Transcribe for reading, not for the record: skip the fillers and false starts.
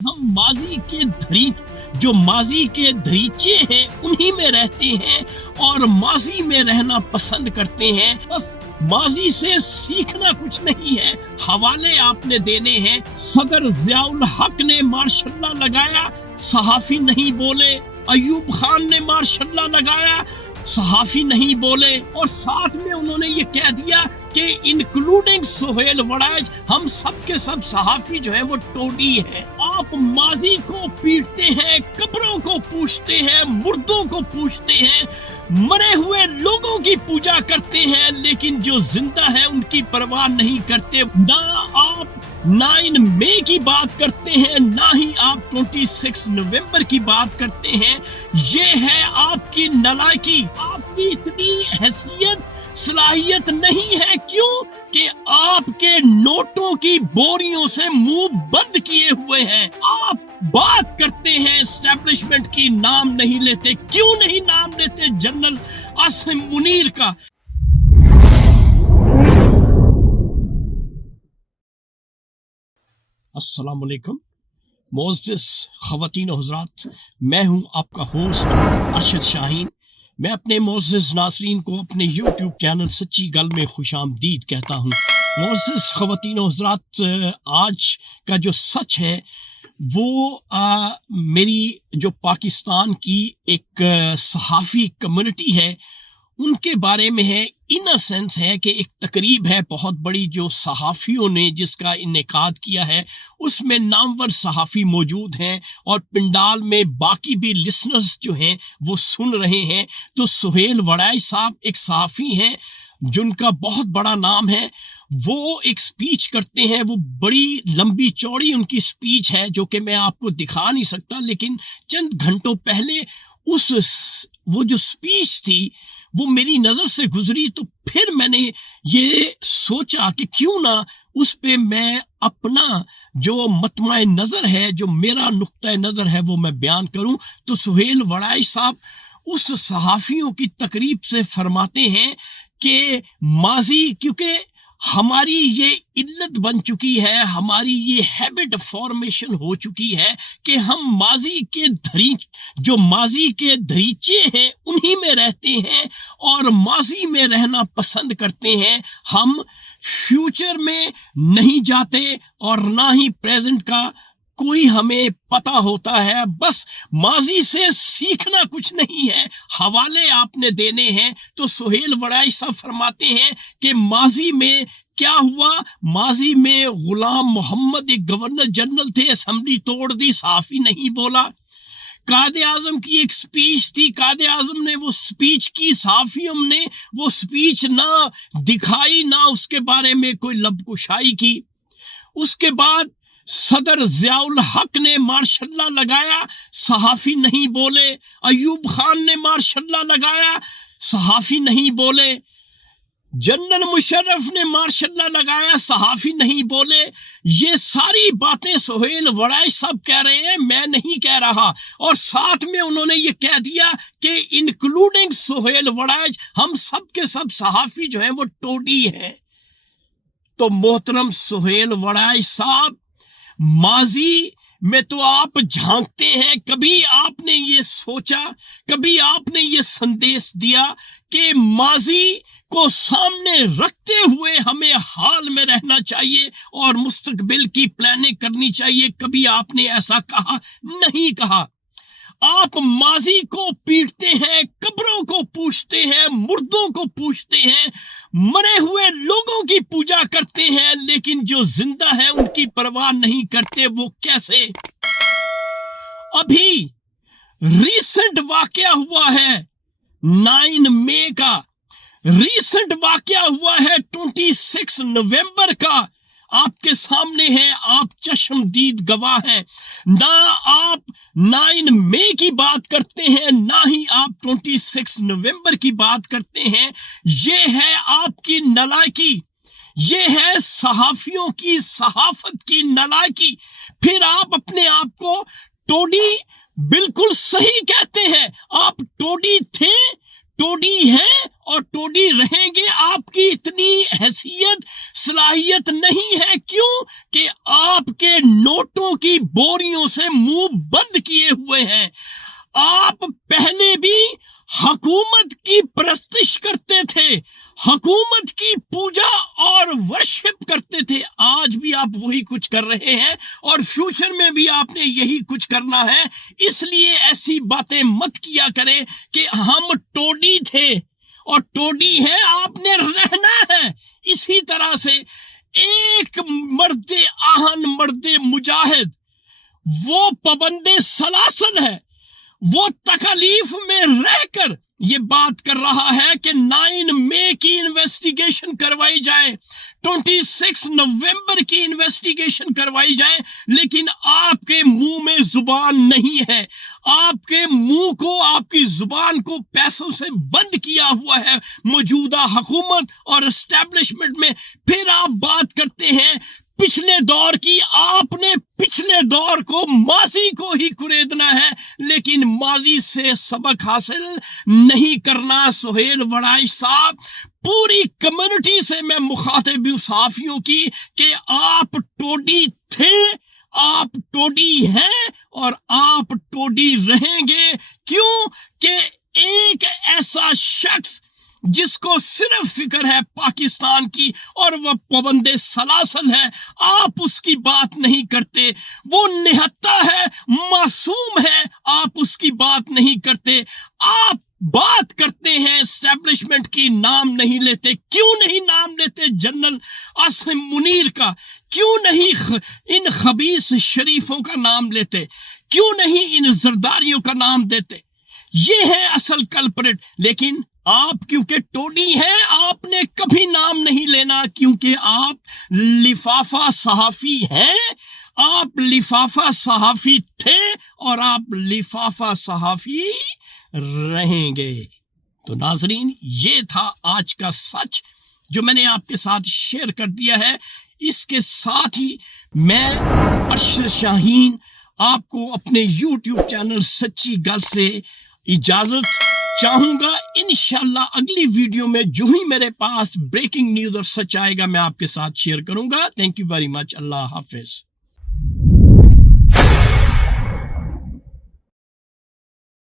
ہم ماضی کے دریچے ہیں انہی میں رہتے ہیں اور ماضی میں رہنا پسند کرتے ہیں. بس ماضی سے سیکھنا کچھ نہیں ہے. حوالے آپ نے دینے ہیں. صدر ضیاء الحق نے ماشاء اللہ لگایا، صحافی نہیں بولے. ایوب خان نے ماشاء اللہ لگایا، صحافی نہیں بولے. اور ساتھ میں انہوں نے یہ کہہ دیا کہ انکلوڈنگ سہیل وڑائچ ہم سب کے سب صحافی جو ہیں وہ ٹوڈی ہیں. آپ ماضی کو پیٹتے ہیں، قبروں کو پوچھتے ہیں، مردوں کو پوچھتے ہیں، مرے ہوئے لوگوں کی پوجا کرتے ہیں، لیکن جو زندہ ہیں ان کی پرواہ نہیں کرتے. نہ آپ 9 مئی کی بات کرتے ہیں، نہ ہی آپ 26 نومبر کی بات کرتے ہیں. یہ ہے آپ کی نالائکی. آپ کی اتنی حیثیت صلاحیت نہیں ہے. کیوں کہ آپ کے نوٹوں کی بوریوں سے منہ بند کیے ہوئے ہیں. آپ بات کرتے ہیں اسٹیبلشمنٹ کی، نام نہیں لیتے. کیوں نہیں نام لیتے جنرل عاصم منیر کا؟ السلام علیکم معزز خواتین و حضرات، میں ہوں آپ کا ہوسٹ ارشد شاہین. میں اپنے معزز ناظرین کو اپنے یوٹیوب چینل سچی گل میں خوش آمدید کہتا ہوں. معزز خواتین و حضرات، آج کا جو سچ ہے وہ میری جو پاکستان کی ایک صحافی کمیونٹی ہے ان کے بارے میں ہے. ان سینس ہے کہ ایک تقریب ہے بہت بڑی جو صحافیوں نے جس کا انعقاد کیا ہے، اس میں نامور صحافی موجود ہیں اور پنڈال میں باقی بھی لسنرز جو ہیں وہ سن رہے ہیں. تو سہیل وڑائچ صاحب ایک صحافی ہیں جن کا بہت بڑا نام ہے. وہ ایک سپیچ کرتے ہیں، وہ بڑی لمبی چوڑی ان کی سپیچ ہے جو کہ میں آپ کو دکھا نہیں سکتا، لیکن چند گھنٹوں پہلے وہ جو سپیچ تھی وہ میری نظر سے گزری. تو پھر میں نے یہ سوچا کہ کیوں نہ اس پہ میں اپنا جو مطمع نظر ہے، جو میرا نقطہ نظر ہے وہ میں بیان کروں. تو سہیل وڑائچ صاحب اس صحافیوں کی تقریب سے فرماتے ہیں کہ ماضی، کیونکہ ہماری یہ علت بن چکی ہے، ہماری یہ ہیبٹ فارمیشن ہو چکی ہے کہ ہم ماضی کے دریچے ہیں انہی میں رہتے ہیں اور ماضی میں رہنا پسند کرتے ہیں. ہم فیوچر میں نہیں جاتے اور نہ ہی پریزنٹ کا کوئی ہمیں پتہ ہوتا ہے. بس ماضی سے سیکھنا کچھ نہیں ہے. حوالے آپ نے دینے ہیں. تو سہیل وڑائچ صاحب فرماتے ہیں کہ ماضی میں کیا ہوا. ماضی میں غلام محمد ایک گورنر جنرل تھے، اسمبلی توڑ دی، صحافی نہیں بولا. قائد اعظم کی ایک سپیچ تھی، قائد اعظم نے وہ سپیچ کی، صحافیوں نے وہ سپیچ نہ دکھائی، نہ اس کے بارے میں کوئی لب کشائی کی. اس کے بعد صدر ضیاء الحق نے ماشاء اللہ لگایا، صحافی نہیں بولے. ایوب خان نے ماشاء اللہ لگایا، صحافی نہیں بولے. جنرل مشرف نے ماشاء اللہ لگایا، صحافی نہیں بولے. یہ ساری باتیں سہیل وڑائچ صاحب کہہ رہے ہیں، میں نہیں کہہ رہا. اور ساتھ میں انہوں نے یہ کہہ دیا کہ انکلوڈنگ سہیل وڑائچ ہم سب کے سب صحافی جو ہیں وہ ٹوڈی ہیں. تو محترم سہیل وڑائچ صاحب، ماضی میں تو آپ جھانکتے ہیں. کبھی آپ نے یہ سوچا، کبھی آپ نے یہ سندیش دیا کہ ماضی کو سامنے رکھتے ہوئے ہمیں حال میں رہنا چاہیے اور مستقبل کی پلاننگ کرنی چاہیے؟ کبھی آپ نے ایسا کہا نہیں کہا. آپ ماضی کو پیٹتے ہیں، قبروں کو پوچھتے ہیں، مردوں کو پوچھتے ہیں، مرے ہوئے لوگوں کی پوجا کرتے ہیں، لیکن جو زندہ ہیں ان کی پرواہ نہیں کرتے. وہ کیسے؟ ابھی ریسنٹ واقعہ ہوا ہے 9 مئی کا، ریسنٹ واقعہ ہوا ہے 26 نومبر کا. آپ کے سامنے ہے، آپ چشم دید گواہ ہیں. نہ آپ 9 مئی کی بات کرتے ہیں، نہ ہی آپ 26 نومبر کی بات کرتے ہیں. یہ ہے آپ کی نالائکی، یہ ہے صحافیوں کی صحافت کی نالائکی. پھر آپ اپنے آپ کو ٹوڈی بالکل صحیح کہتے ہیں. آپ ٹوڈی تھے، ٹوڈی ہیں اور ٹوڈی رہیں گے، آپ کی اتنی حیثیت صلاحیت نہیں ہے. کیوں کہ آپ کے نوٹوں کی بوریوں سے منہ بند کیے ہوئے ہیں. آپ پہلے بھی حکومت کی پرستش کرتے تھے، حکومت کی پوجا اور ورشپ کرتے تھے. آج بھی آپ وہی کچھ کر رہے ہیں اور فیوچر میں بھی آپ نے یہی کچھ کرنا ہے. اس لیے ایسی باتیں مت کیا کریں کہ ہم ٹوڈی تھے اور ٹوڈی ہیں. آپ نے رہنا ہے اسی طرح سے. ایک مرد آہن، مرد مجاہد، وہ پابند سلاسل ہے، وہ تکالیف میں رہ کر یہ بات کر رہا ہے کہ 9 مئی کی انویسٹیگیشن کروائی جائے، 26 نومبر کی انویسٹیگیشن کروائی جائے، لیکن آپ کے منہ میں زبان نہیں ہے. آپ کے منہ کو، آپ کی زبان کو پیسوں سے بند کیا ہوا ہے موجودہ حکومت اور اسٹیبلشمنٹ میں. پھر آپ بات کرتے ہیں پچھلے دور کی. آپ نے پچھلے دور کو، ماضی کو ہی کریدنا ہے، لیکن ماضی سے سبق حاصل نہیں کرنا. سہیل وڑائی صاحب، پوری کمیونٹی سے میں مخاطب ہوں، صحافیوں کی، کہ آپ ٹوڈی تھے، آپ ٹوڈی ہیں اور آپ ٹوڈی رہیں گے. کیوں کہ ایک ایسا شخص جس کو صرف فکر ہے پاکستان کی اور وہ پابند سلاسل ہے، آپ اس کی بات نہیں کرتے. وہ نہتا ہے، معصوم ہے، آپ اس کی بات نہیں کرتے. آپ بات کرتے ہیں اسٹیبلشمنٹ کی، نام نہیں لیتے. کیوں نہیں نام لیتے جنرل عاصم منیر کا؟ کیوں نہیں ان خبیث شریفوں کا نام لیتے؟ کیوں نہیں ان زرداریوں کا نام دیتے؟ یہ ہے اصل کلپریٹ. لیکن آپ کیونکہ ٹوڈی ہیں، آپ نے کبھی نام نہیں لینا، کیونکہ آپ لفافہ صحافی ہیں. آپ لفافہ صحافی تھے اور آپ لفافہ صحافی رہیں گے. تو ناظرین، یہ تھا آج کا سچ جو میں نے آپ کے ساتھ شیئر کر دیا ہے. اس کے ساتھ ہی میں ارشد شاہین آپ کو اپنے یوٹیوب چینل سچی گل سے اجازت چاہوں گا. انشاءاللہ اگلی ویڈیو میں جو ہی میرے پاس بریکنگ نیوز اور سچ آئے گا میں آپ کے ساتھ شیئر کروں گا. Thank you very much. اللہ حافظ.